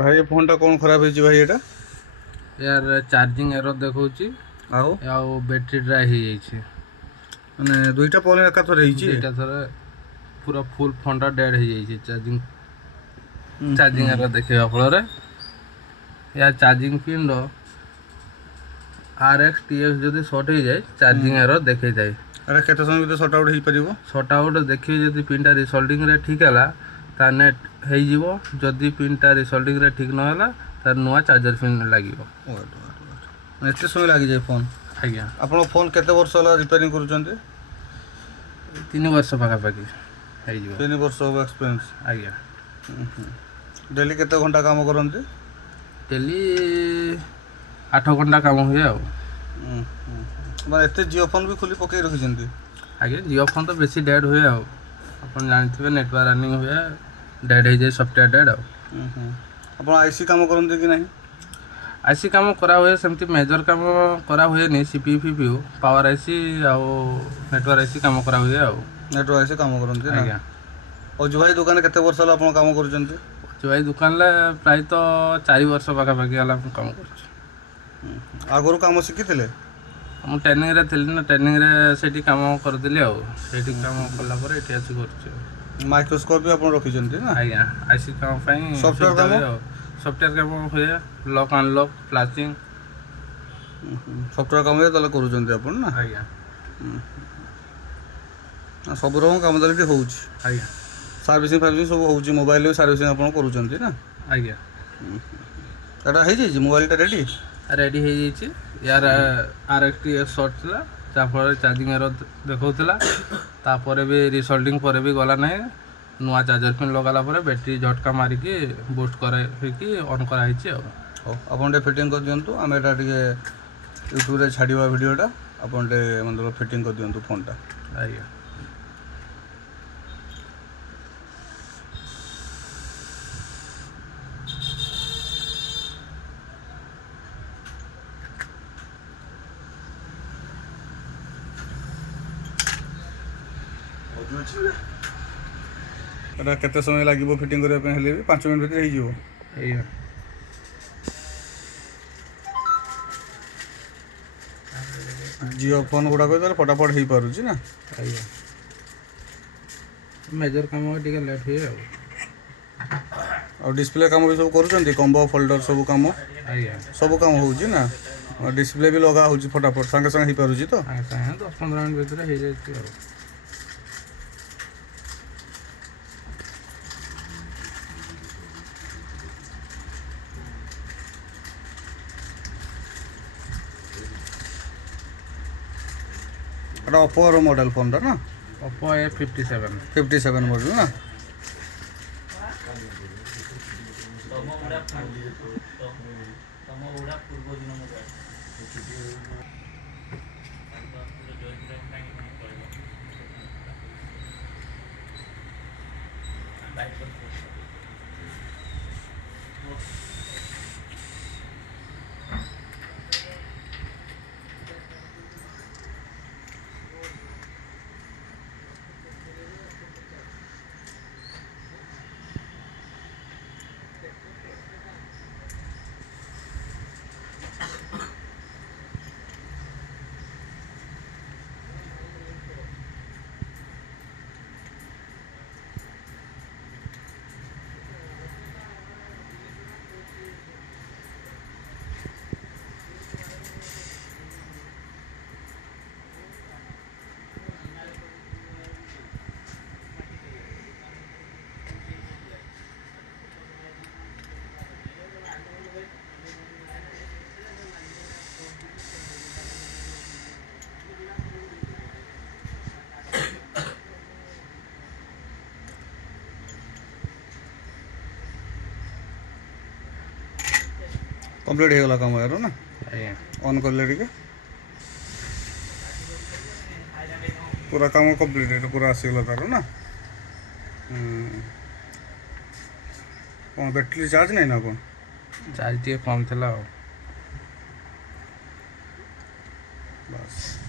भाई ये फोन टा कौन खराब है भाई एटा यार चार्जिंग एरर देखौची आओ ଆଉ ବ୍ୟାଟେରୀ ଡ୍ରାଏ ହେଇଯାଇଛି। ମାନେ ଦୁଇଟା ଫୋନ ଏକାଥରେ ହେଇଛି ଦୁଇଟା ଥରେ ପୁରା ଫୁଲ୍ ଫୋନ୍ଟା ଡେଡ୍ ହେଇଯାଇଛି। ଚାର୍ଜିଂ ଏରର ଦେଖେଇବା ଫଳରେ ୟା ଚାର୍ଜିଂ ପିନ୍ର RX-TX ଯଦି ସର୍ଟ ହେଇଯାଏ ଚାର୍ଜିଂ ଏରର ଦେଖେଇଥାଏ। ଏଟା କେତେ ସମୟ ଭିତରେ ସର୍ଟ ଆଉଟ୍ ହେଇପାରିବ? ସର୍ଟ ଆଉଟ୍ ଦେଖିବେ ଯଦି ପିନ୍ଟା ରିସଲ୍ଟିଂରେ ଠିକ୍ ହେଲା ତାହେଲେ ହେଇଯିବ। ଯଦି ପିନ୍ଟା ରିସଲ୍ଟିଂରେ ଠିକ୍ ନ ହେଲା ତାର ନୂଆ ଚାର୍ଜର ପିନ୍ ଲାଗିବ। ଏତେ ସମୟ ଲାଗିଯାଏ ଫୋନ୍? ଆଜ୍ଞା। ଆପଣ ଫୋନ୍ କେତେ ବର୍ଷ ହେଲା ରିପେୟାରିଂ କରୁଛନ୍ତି? 3 ବର୍ଷ ପାଖାପାଖି ହେଇଯିବ। 3 ବର୍ଷ ହେବ ଏକ୍ସପିରିଏନ୍ସ? ଆଜ୍ଞା। ଡେଲି କେତେ ଘଣ୍ଟା କାମ କରନ୍ତି? ଡେଲି 8 ଘଣ୍ଟା କାମ ହୁଏ ଆଉ। ମାନେ ଏତେ ଜିଓ ଫୋନ୍ ବି ଖୋଲି ପକେଇ ରଖିଛନ୍ତି? ଆଜ୍ଞା, ଜିଓ ଫୋନ୍ ତ ବେଶୀ ଡେଡ୍ ହୁଏ ଆଉ। ଆପଣ ଜାଣିଥିବେ ନେଟୱାର୍କ ରନିଂ ହୁଏ, ଡେଡ୍ ହେଇଯାଏ, ସଫ୍ଟୱେୟାର ଡେଡ୍ ଆଉ। ଆପଣ ଆଇସି କାମ କରନ୍ତି କି ନାହିଁ? ଆଇସି କାମ କରା ହୁଏ, ସେମିତି ମେଜର କାମ କରା ହୁଏନି। CPU ଫିପିୟୁ ପାୱାର ଆଇସି ଆଉ ନେଟୱାର୍କ ଆଇସି କାମ କରା ହୁଏ ଆଉ। ନେଟୱାର୍କ ଆଇସି କାମ କରନ୍ତି ନା? ଆଜ୍ଞା। ଅଜୁ ଭାଇ ଦୋକାନରେ କେତେ ବର୍ଷ ହେଲା ଆପଣ କାମ କରୁଛନ୍ତି? ଅଜୁ ଭାଇ ଦୋକାନରେ ପ୍ରାୟତଃ 4 ବର୍ଷ ପାଖାପାଖି ହେଲା ମୁଁ କାମ କରୁଛି। ଆଗରୁ କାମ ଶିଖିଥିଲେ? ମୁଁ ଟ୍ରେନିଂରେ ଥିଲି ନା, ଟ୍ରେନିଂରେ ସେଇଠି କାମ କରିଥିଲି ଆଉ। ସେଇଠି କାମ କଲା ପରେ ଏଠି ଆସି କରୁଛି। ମାଇକ୍ରୋସ୍କୋପ୍ ବି ଆପଣ ରଖିଛନ୍ତି ନା? ଆଜ୍ଞା, ଆଇସି କାମ ପାଇଁ ସଫ୍ଟୱେୟାର କାମ? ଆଉ ସଫ୍ଟୱେୟାର କାମ ହୁଏ, ଲକ୍ ଅନଲକ୍, ଫ୍ଲାସିଂ। ସଫ୍ଟୱେୟାର କାମ ତାହେଲେ କରୁଛନ୍ତି ଆପଣ ନା? ଆଜ୍ଞା। ସବୁ ରକମ କାମ ତାହେଲେ ଏଠି ହେଉଛି? ଆଜ୍ଞା। ସର୍ଭିସିଂ ଫାର୍ଭିସିଂ ସବୁ ହେଉଛି? ମୋବାଇଲ ସର୍ଭିସିଂ ଆପଣ କରୁଛନ୍ତି ନା? ଆଜ୍ଞା। ଏଟା ହେଇଯାଇଛି ମୋବାଇଲଟା ରେଡ଼ି? ରେଡ଼ି ହେଇଯାଇଛି। ୟାର RX-TX ସର୍ଟ ଥିଲା, ଯାହାଫଳରେ ଚାର୍ଜିଂ ଏରର ଦେଖାଉଥିଲା। ତାପରେ ବି ରିସଲ୍ଟିଂ ପରେ ବି ଗଲା ନାହିଁ। ନୂଆ ଚାର୍ଜର ପିନ୍ ଲଗାଲା ପରେ ବ୍ୟାଟେରୀ ଝଟକା ମାରିକି ବୁଷ୍ଟ ହେଇକି ଅନ୍ କରାହେଇଛି ଆଉ। ହଉ, ଆପଣ ଟିକେ ଫିଟିଂ କରିଦିଅନ୍ତୁ। ଆମେ ଏଇଟା ଟିକେ ୟୁଟ୍ୟୁବରେ ଛାଡ଼ିବା ଭିଡ଼ିଓଟା, ଆପଣ ଟିକେ ମତଲବ ଫିଟିଂ କରିଦିଅନ୍ତୁ ଫୋନ୍ଟା। ଆଜ୍ଞା। ଏଟା କେତେ ସମୟ ଲାଗିବ ଫିଟିଂ କରିବା ପାଇଁ? ହେଲେ ବି 5 ମିନିଟ୍ ଭିତରେ ହେଇଯିବ? ଆଜ୍ଞା। ଜିଓ ଫୋନ୍ ଗୁଡ଼ାକ ତାହେଲେ ଫଟାଫଟ ହେଇପାରୁଛି ନା? ଆଜ୍ଞା। ମେଜର କାମ ଟିକେ ଲେଟ୍ ହୁଏ ଆଉ। ଆଉ ଡିସପ୍ଲେ କାମ ବି ସବୁ କରୁଛନ୍ତି? କମ୍ବୋ ଫୋଲ୍ଡର ସବୁ କାମ? ଆଜ୍ଞା। ସବୁ କାମ ହେଉଛି ନା? ଡିସପ୍ଲେ ବି ଲଗା ହେଉଛି ଫଟାଫଟ ସାଙ୍ଗେ ସାଙ୍ଗେ ହେଇପାରୁଛି ତ? ସାଙ୍ଗେ ସାଙ୍ଗେ 10-15 ମିନିଟ୍ ଭିତରେ ହେଇଯାଇଛି ଆଉ। ଏଟା ଓପୋର ମଡ଼େଲ ଫୋନ୍ଟା ନା? Oppo A57। 57 ମଡ଼େଲ ନା? କମ୍ପ୍ଲିଟ୍ ହେଇଗଲା କାମ ୟାର ନା? ଆଜ୍ଞା। ଅନ୍ କଲେ ଟିକେ ପୁରା କାମ କମ୍ପ୍ଲିଟ୍ ପୁରା ଆସିଗଲା ତାର ନା? କ'ଣ ବ୍ୟାଟେରୀ ଚାର୍ଜ ନାହିଁ ନା କ'ଣ? ଚାର୍ଜ ଟିକେ କମ୍ ଥିଲା ଆଉ। ବାସ୍।